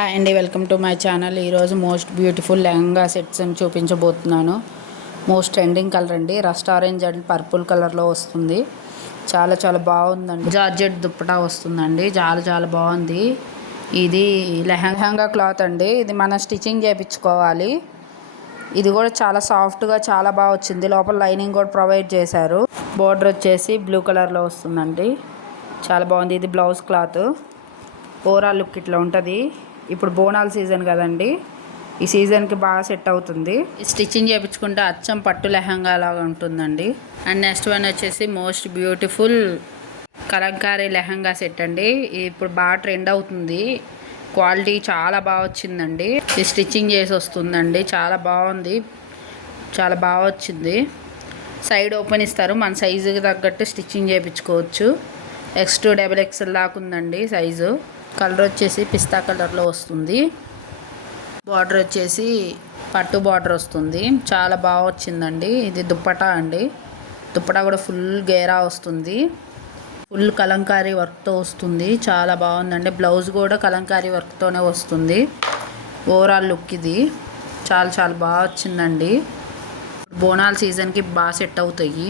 Hi అండి, welcome to my channel. ఈరోజు most beautiful lehenga sets అని చూపించబోతున్నాను. మోస్ట్ ట్రెండింగ్ కలర్ అండి. రస్ట్ ఆరెంజ్ అండ్ పర్పుల్ కలర్లో వస్తుంది. చాలా చాలా బాగుందండి. జార్జెట్ దుప్పటా వస్తుందండి. చాలా చాలా బాగుంది. ఇది లెహంగా క్లాత్ అండి. ఇది మనం స్టిచ్చింగ్ చేయించుకోవాలి. ఇది కూడా చాలా సాఫ్ట్గా చాలా బాగా వచ్చింది. లోపల లైనింగ్ కూడా ప్రొవైడ్ చేశారు. బోర్డర్ వచ్చేసి బ్లూ కలర్లో వస్తుందండి. చాలా బాగుంది. ఇది బ్లౌజ్ క్లాత్. ఓవరాల్ లుక్ ఇట్లా ఉంటుంది. ఇప్పుడు బోనాల సీజన్ కదండి, ఈ సీజన్కి బాగా సెట్ అవుతుంది. స్టిచ్చింగ్ చేయించుకుంటే అచ్చం పట్టు లెహంగా లాగా ఉంటుందండి. అండ్ నెక్స్ట్ వన్ వచ్చేసి most beautiful Kalamkari lehenga set అండి. ఇప్పుడు బాగా ట్రెండ్ అవుతుంది. క్వాలిటీ చాలా బాగా వచ్చిందండి. ఇది స్టిచ్చింగ్ చేసి వస్తుందండి. చాలా బాగుంది. చాలా బాగా వచ్చింది. సైడ్ ఓపెన్ ఇస్తారు. మన సైజుకి తగ్గట్టు స్టిచ్చింగ్ చేయించుకోవచ్చు. X2 XXL దాకా ఉందండి సైజు. కలర్ వచ్చేసి పిస్తా కలర్లో వస్తుంది. బార్డర్ వచ్చేసి పట్టు బార్డర్ వస్తుంది. చాలా బాగా వచ్చిందండి. ఇది దుప్పటా అండి. దుప్పటా కూడా ఫుల్ గేరా వస్తుంది. ఫుల్ కలంకారీ వర్క్తో వస్తుంది. చాలా బాగుందండి. బ్లౌజ్ కూడా కలంకారీ వర్క్తోనే వస్తుంది. ఓవరాల్ లుక్ ఇది చాలా చాలా బాగా వచ్చిందండి. బోనాల సీజన్కి బాగా సెట్ అవుతాయి.